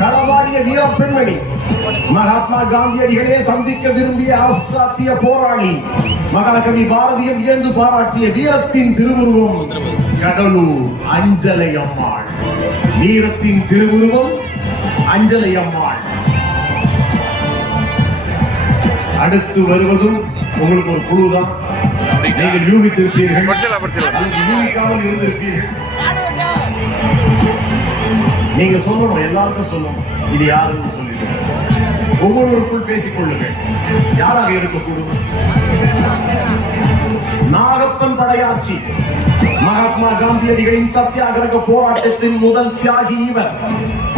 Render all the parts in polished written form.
களமாடிய வீர பெண்மணி, மகாத்மா காந்தியடிகளே சந்திக்க விரும்பிய அசாத்திய போராளி, மகாகவி பாரதியம் வியந்து பாராட்டிய வீரத்தின் திருவுருவம் கடலூர் அஞ்சலை அம்மாள். வீரத்தின் திருவுருவம் அஞ்சலை அம்மாள். அடுத்து வருவதும் உங்களுக்கு ஒரு குழுதான். நீங்கள் யூகித்திருப்பீர்கள், யூகிக்காமல் இருந்திருப்பீர்கள். நீங்க சொல்லணும், எல்லாருக்கும் சொல்லணும் இது யாருன்னு சொல்லிட்டு ஒவ்வொருவருக்குள் பேசிக் கொள்ளுங்கள். யாராக இருக்கக்கூடும்? நாகப்பன் படையாட்சி. மகாத்மா காந்தியடிகளின் சத்தியாகிரக போராட்டத்தின் முதல் தியாகி இவர்.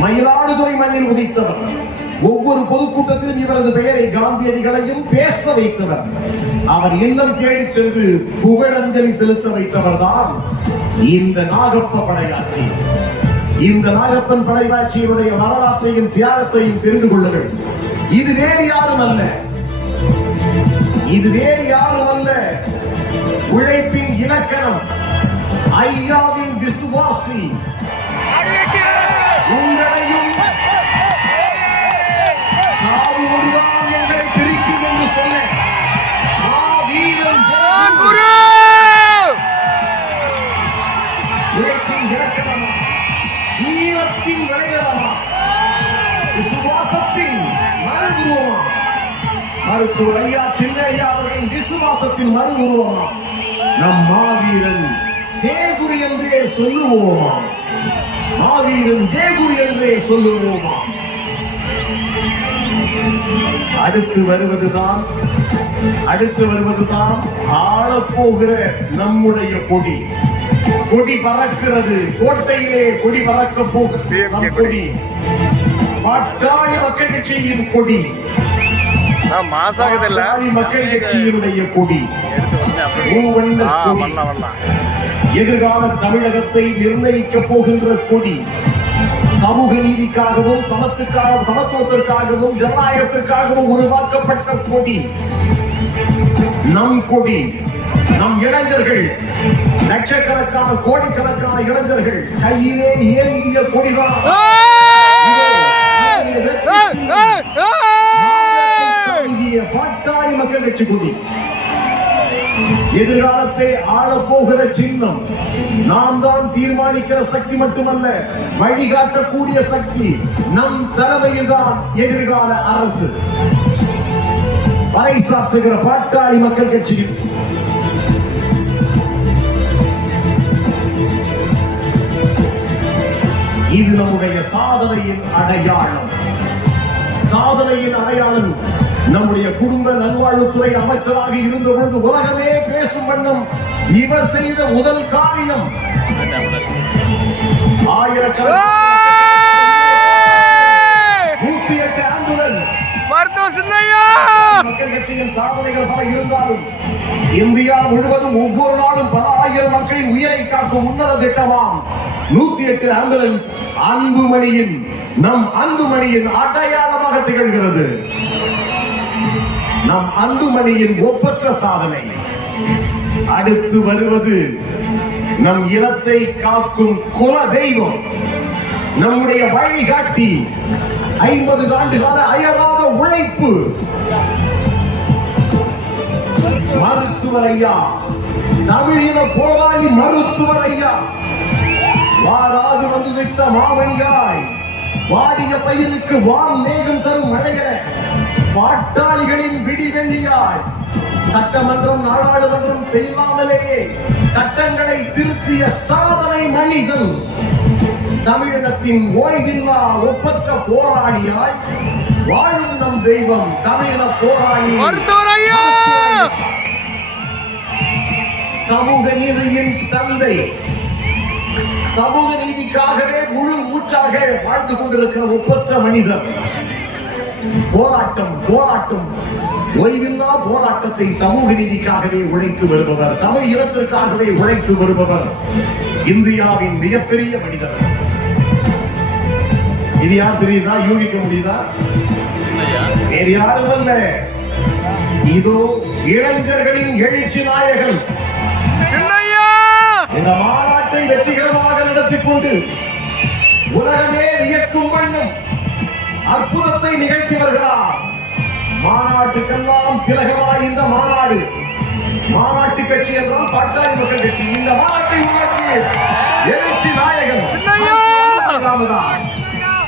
மயிலாடுதுறை மண்ணில் உதித்தவர். ஒவ்வொரு பொதுக்கூட்டத்திலும் இவரது பெயரை காந்தியடிகளையும் பேச வைத்தவர். அவர் இல்லம் தேடி சென்று புகழஞ்சலி செலுத்த வைத்தவர் தான் இந்த நாகப்ப படையாட்சி. இந்த நாகப்பன் படையாட்சியினுடைய வரலாற்றையும் தியாகத்தையும் தெரிந்து கொள்ளுங்கள். இது வேறு யாரும் அல்ல, இது வேறு யாரும் அல்ல. உழைப்பின் இலக்கணம், ஐயாவின் விசுவாசி, உங்களையும் சாவு முடிதான் எங்களை பிரிக்கும் என்று சொன்ன வீரன் உழைப்பின் இலக்கணமா, வீரத்தின் விளைநிலமா, விசுவாசத்தின் மறுபுருவமா? மருத்துவர் ஐயா சின்ன ஐயா அவர்களின் விசுவாசத்தின் மறுபுருவமா? நம் மாவீரன் ஜெயகுரு என்றே சொல்லுவோமா? மாவீரன் ஜெயகுரு என்றே சொல்லுவோமா? அடுத்து வருவதுதான் ஆளப்போகிற நம்முடைய கொடி. கொடி பறக்கிறது, கோட்டையிலே கொடி பறக்க போகிற கொடி பாட்டாளி மக்கள் கட்சியின் கொடி, மக்கள் கட்சியினுடைய கொடி, எதிர்கால தமிழகத்தை நிர்ணயிக்க போகின்ற கொடி. சமூக நீதிக்காகவும் சமத்துவத்திற்காகவும் ஜனநாயகத்திற்காகவும் உருவாக்கப்பட்ட கொடி நம் கொடி. நம் இளைஞர்கள், லட்சக்கணக்கான கோடிக்கணக்கான இளைஞர்கள் கையிலே ஏந்திய கொடிதான் பாட்டாளி மக்கள் கட்சி கொடி. எதிர்காலத்தை ஆளப்போகிற சின்னம். நாம் தான் தீர்மானிக்கிற சக்தி மட்டுமல்ல, வழிகாட்டக்கூடிய சக்தி. நம் தலைமையில் தான் எதிர்கால அரசு பறைசாற்றுகிற பாட்டாளி மக்கள் கட்சியில் இது நம்முடைய சாதனையின் அடையாளம். சாதனையின் அடையாளம். நம்முடைய குடும்ப நல்வாழ்வுத்துறை அமைச்சராக இருந்த பொழுது உலகமே பேசும் வண்ணம் இவர் செய்த முதல் காரியம் 108 ஆம்புலன்ஸ். மக்கள் கட்சியின் சாதனைகள் பல இருந்தாலும் இந்தியா முழுவதும் ஒவ்வொரு நாளும் பல ஆயிரம் மக்களின் உயிரை காக்கும் உன்னத திட்டமாம் 108 ஆம்புலன்ஸ் அன்புமணியின், நம் அன்புமணியின் அடையாளமாக திகழ்கிறது. நம் அன்புமணியின் ஒப்பற்ற சாதனை. அடுத்து வருவது நம் இனத்தை காக்கும் குல தெய்வம், நம்முடைய வழிகாட்டி, 50 ஆண்டு கால அயராத உழைப்பு, மருத்துவர் ஐயா, தமிழின போராளி மருத்துவர் ஐயா. வாராது வந்து வைத்த மாமணியாய், வாடிய பயிருக்கு வான் மேகம் தரும் மழையென பாட்டாளிகளின் விடிவெள்ளியாய், சட்டமன்றம் நாடாளுமன்றம் செய்யாமலேயே சட்டங்களை திருத்திய சாதனை மனிதன், தமிழினத்தின் ஓய்வில்லா ஒப்பற்ற போராளியாய் வாழும் நம் தெய்வம் தமிழின போராளி சமூக நீதியின் தந்தை. சமூக நீதிக்காகவே முழு மூச்சாக வாழ்ந்து கொண்டிருக்கிற ஒப்பற்ற மனிதர். போராட்டம் போராட்டம் ஓய்வில்லா போராட்டத்தை சமூக நீதிக்காகவே உழைத்து வருபவர், தமிழ் இனத்திற்காகவே உழைத்து வருபவர், இந்தியாவின் மிகப்பெரிய மனிதர். இது யார் தெரியுதா? யூகிக்க முடியுதா? வேறு யாரும் அல்ல, இதோ இளைஞர்களின் எழுச்சி நாயகன். இந்த மாநாட்டை வெற்றிகரமாக நடத்திக் கொண்டு உலகமே வியக்கும் வண்ணம் அற்புதத்தை நிகழ்த்தி வருகிறார். மாநாட்டுக்கெல்லாம் திலகமாய் இந்த மாநாடு, மாநாட்டு கட்சி என்றால் பாட்டாளி மக்கள் கட்சி. இந்த மாநாட்டை உருவாக்கி எழுச்சி நாயகன்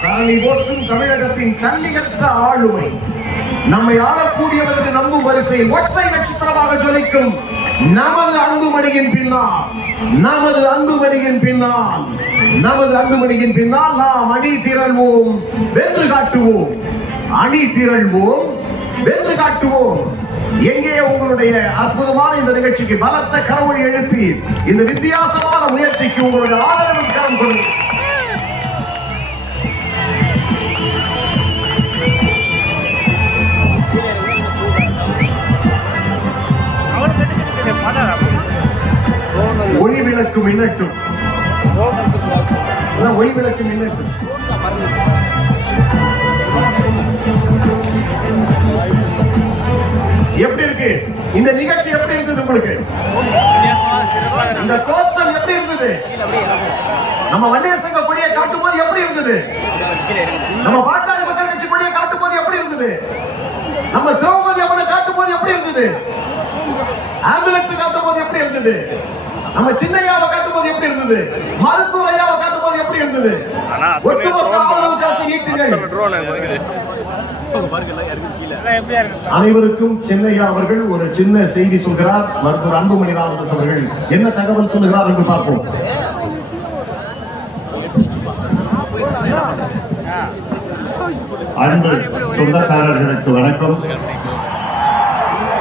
தரணி போற்றும் தமிழகத்தின் தன்னிகற்ற ஆளுமை, நம்மை ஆளக்கூடியவர்கள் நம்பும் வரிசையில் ஒற்றை நட்சத்திரமாக ஜொலிக்கும் நமது அன்புமணியின் பின்னால், நமது அன்புமணியின் பின்னால், நமது அன்புமணியின் பின்னால் நாம் அணி திரள்வோம், வென்று காட்டுவோம். அணி திரள்வோம், வென்று காட்டுவோம். எங்கே உங்களுடைய அற்புதமான இந்த நிகழ்ச்சிக்கு பலத்த கரவொலி எழுப்பி இந்த வித்தியாசமான முயற்சிக்கு உங்களுடைய ஆதரவு கரம் கொண்டு ஒளி விளக்கு மின்னட்டும், ஒளி விளக்கு மின்னட்டும். எப்படி இருக்கு இந்த நிகழ்ச்சி? எப்படி இருந்தது உங்களுக்கு? இந்த தோற்றம் எப்படி இருந்தது? நம்ம வன்னியர் சங்க கொடியை காட்டும் போது எப்படி இருந்தது? நம்ம பாட்டாளி மக்கள் கட்சி கொடியை காட்டும் போது எப்படி இருந்தது? நம்ம திரௌபதி அவனை காட்டும் போது எப்படி இருந்தது? ஆம்புலன்ஸ் காட்டும் போது எப்படி இருந்தது? நம்ம சின்னையாவை காட்டும் போது எப்படி இருந்தது? மருத்துவ ஐயாவை காட்டும் போது எப்படி இருந்தது? ஒட்டுமொத்த ஆதரவு காட்சி நீட்டுங்கள். அனைவருக்கும் சின்னையா அவர்கள் ஒரு சின்ன செய்தி சொல்கிறார். மருத்துவர் அன்புமணி ராமதாஸ் அவர்கள் என்ன தகவல் சொல்லுகிறார் என்று பார்ப்போம். அன்பு சொந்தக்காரர்களுக்கு வணக்கம்.